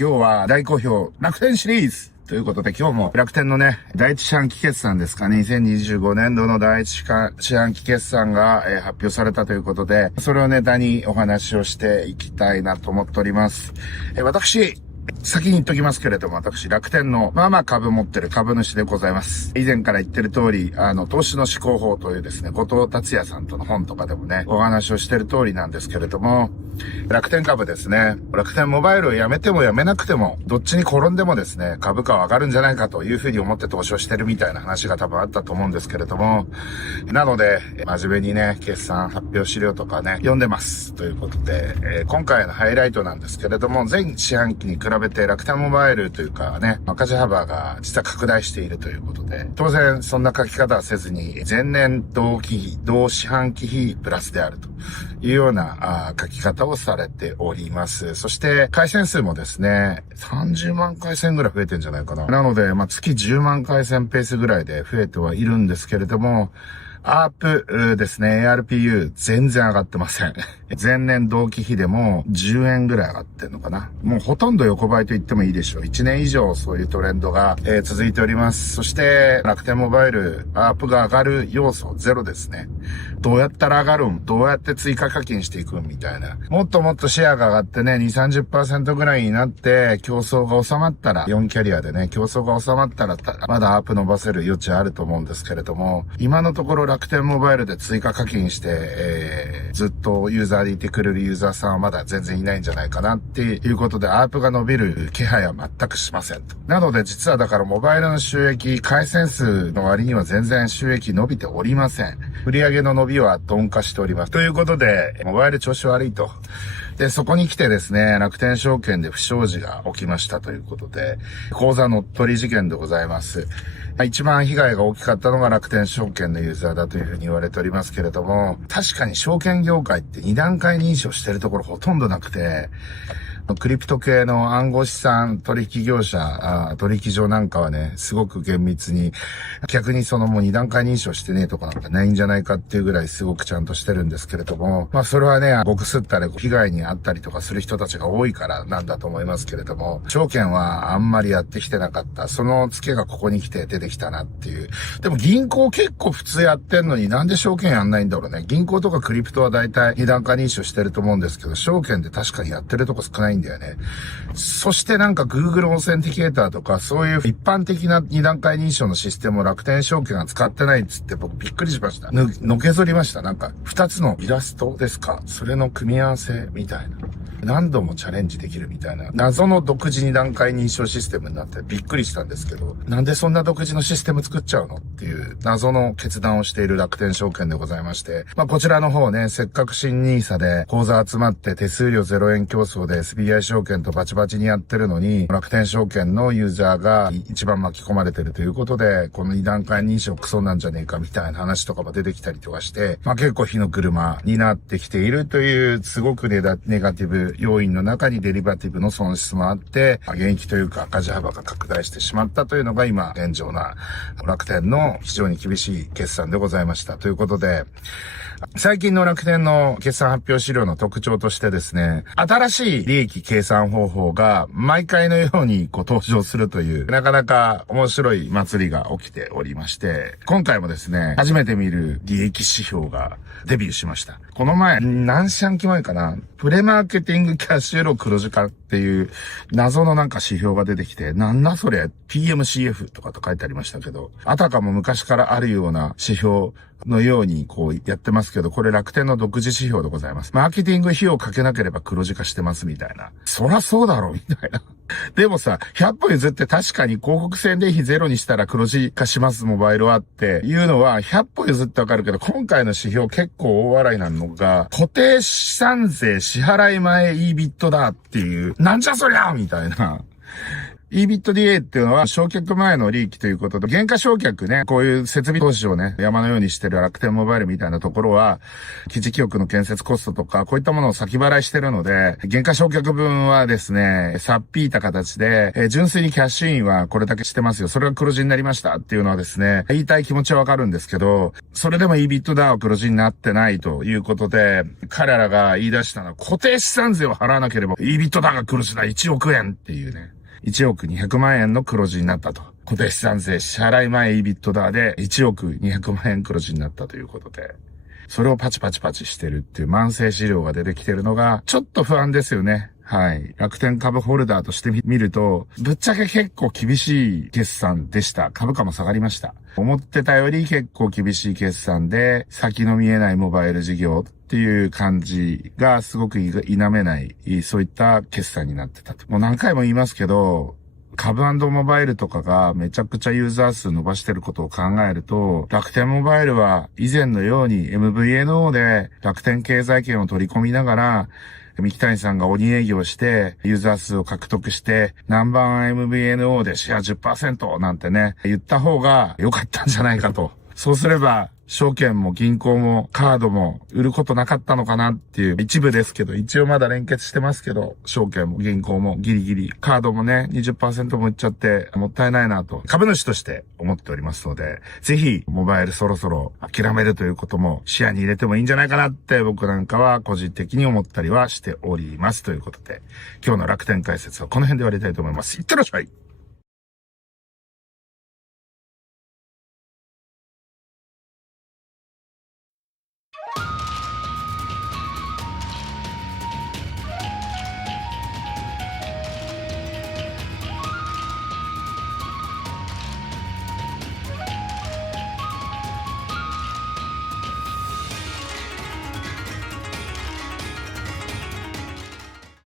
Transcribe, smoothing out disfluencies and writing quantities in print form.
今日は大好評楽天シリーズということで、今日も楽天のね、第一四半期決算ですかね、2025年度の第一四半期決算が、発表されたということで、それをネタにお話をしていきたいなと思っております。私、先に言っときますけれども、私、楽天の株持ってる株主でございます。以前から言ってる通り、投資の思考法というですね、後藤達也さんとの本とかでもね、お話をしてる通りなんですけれども、楽天株ですね。楽天モバイルをやめてもやめなくても、どっちに転んでもですね、株価は上がるんじゃないかというふうに思って投資をしてるみたいな話が多分あったと思うんですけれども、なので、真面目にね、決算発表資料とかね、読んでます。ということで、今回のハイライトなんですけれども、前四半期に比べて楽天モバイルというかね、赤字幅が実は拡大しているということで、当然そんな書き方はせずに、前年同期比、同四半期比プラスであるというような書き方をされております。そして回線数もですね、30万回線ぐらい増えてんじゃないかな。なので、月10万回線ペースぐらいで増えてはいるんですけれども、アープですね、ARPU 全然上がってません。前年同期比でも10円ぐらい上がってんのかな。もうほとんど横ばいと言ってもいいでしょう。1年以上そういうトレンドが、続いております。そして楽天モバイル、アープが上がる要素ゼロですね。どうやったら上がるん？どうやって追加課金していくんみたいな。もっともっとシェアが上がってね、2、30% ぐらいになって競争が収まったら、4キャリアでね、競争が収まったら、まだアープ伸ばせる余地あると思うんですけれども、今のところ楽天モバイルで追加課金して、ずっとユーザーでいてくれるユーザーさんはまだ全然いないんじゃないかなっていうことで、アープが伸びる気配は全くしませんと。なので実はだからモバイルの収益、回線数の割には全然収益伸びておりません。売上の伸びは鈍化しております。ということで、モバイル調子悪いと。で、そこに来てですね、楽天証券で不祥事が起きましたということで、口座乗っ取り事件でございます。一番被害が大きかったのが楽天証券のユーザーだというふうに言われておりますけれども、確かに証券業界って2段階認証してるところほとんどなくて、クリプト系の暗号資産取引業者、取引所なんかはね、すごく厳密に、逆にそのもう2段階認証してねえとかなんかないんじゃないかっていうぐらいすごくちゃんとしてるんですけれども、それはね、ボクスったり被害に遭ったりとかする人たちが多いからなんだと思いますけれども、証券はあんまりやってきてなかった。そのツケがここに来て出てきたなっていう。でも銀行結構普通やってんのになんで証券やんないんだろうね。銀行とかクリプトは大体2段階認証してると思うんですけど、証券で確かにやってるとこ少ないんだよね。そしてなんか Google オーセンティケーターとかそういう一般的な2段階認証のシステムを楽天証券が使ってないっつって僕びっくりしました。のけぞりました。なんか2つのイラストですか？それの組み合わせみたいな。何度もチャレンジできるみたいな謎の独自2段階認証システムになってびっくりしたんですけど、なんでそんな独自のシステム作っちゃうのっていう謎の決断をしている楽天証券でございまして、こちらの方ね、せっかく新NISAで口座集まって手数料0円競争で SBI 証券とバチバチにやってるのに、楽天証券のユーザーが一番巻き込まれてるということで、この2段階認証クソなんじゃねえかみたいな話とかも出てきたりとかして、結構火の車になってきているというすごくネガティブ要因の中にデリバティブの損失もあって、減益というか赤字幅が拡大してしまったというのが今現状な楽天の非常に厳しい決算でございました。ということで、最近の楽天の決算発表資料の特徴としてですね、新しい利益計算方法が毎回のように登場するという、なかなか面白い祭りが起きておりまして、今回もですね、初めて見る利益指標がデビューしました。この前、何四半期前かな、プレマーケティングキャッシュフロー黒字化っていう謎のなんか指標が出てきて、なんだそれ PMCF とかと書いてありましたけど、あたかも昔からあるような指標のようにやってますけど、これ楽天の独自指標でございます。マーケティング費用かけなければ黒字化してますみたいな。そらそうだろうみたいな。でもさ、100歩譲って確かに広告宣伝費ゼロにしたら黒字化しますモバイルはっていうのは100歩譲ってわかるけど、今回の指標結構大笑いなのが、固定資産税支払い前 EBIT だっていう、なんじゃそりゃみたいな。EBITDA っていうのは償却前の利益ということで、減価償却ね、こういう設備投資をね、山のようにしてる楽天モバイルみたいなところは、基地局の建設コストとか、こういったものを先払いしてるので、減価償却分はですね、さっぴいた形で、純粋にキャッシュインはこれだけしてますよ。それが黒字になりましたっていうのはですね、言いたい気持ちはわかるんですけど、それでも EBITDA は黒字になってないということで、彼らが言い出したのは固定資産税を払わなければ EBITDA が黒字だ1億円っていうね。1億200万円の黒字になったと。固定資産税支払い前 EBITDA で1億200万円黒字になったということで。それをパチパチパチしてるっていう慢性資料が出てきてるのが、ちょっと不安ですよね。はい。楽天株ホルダーとして見ると、ぶっちゃけ結構厳しい決算でした。株価も下がりました。思ってたより結構厳しい決算で、先の見えないモバイル事業っていう感じがすごく否めない、そういった決算になってたと。もう何回も言いますけど、株&モバイルとかがめちゃくちゃユーザー数伸ばしてることを考えると、楽天モバイルは以前のように MVNO で楽天経済圏を取り込みながら、三木谷さんが鬼営業して、ユーザー数を獲得して、ナンバーワン MVNO でシェア 10% なんてね、言った方が良かったんじゃないかと。そうすれば、証券も銀行もカードも売ることなかったのかなっていう一部ですけど、一応まだ連結してますけど、証券も銀行もギリギリ、カードもね、20% も売っちゃってもったいないなと、株主として思っておりますので、ぜひモバイルそろそろ諦めるということも視野に入れてもいいんじゃないかなって僕なんかは個人的に思ったりはしておりますということで、今日の楽天解説はこの辺で終わりたいと思います。いってらっしゃい。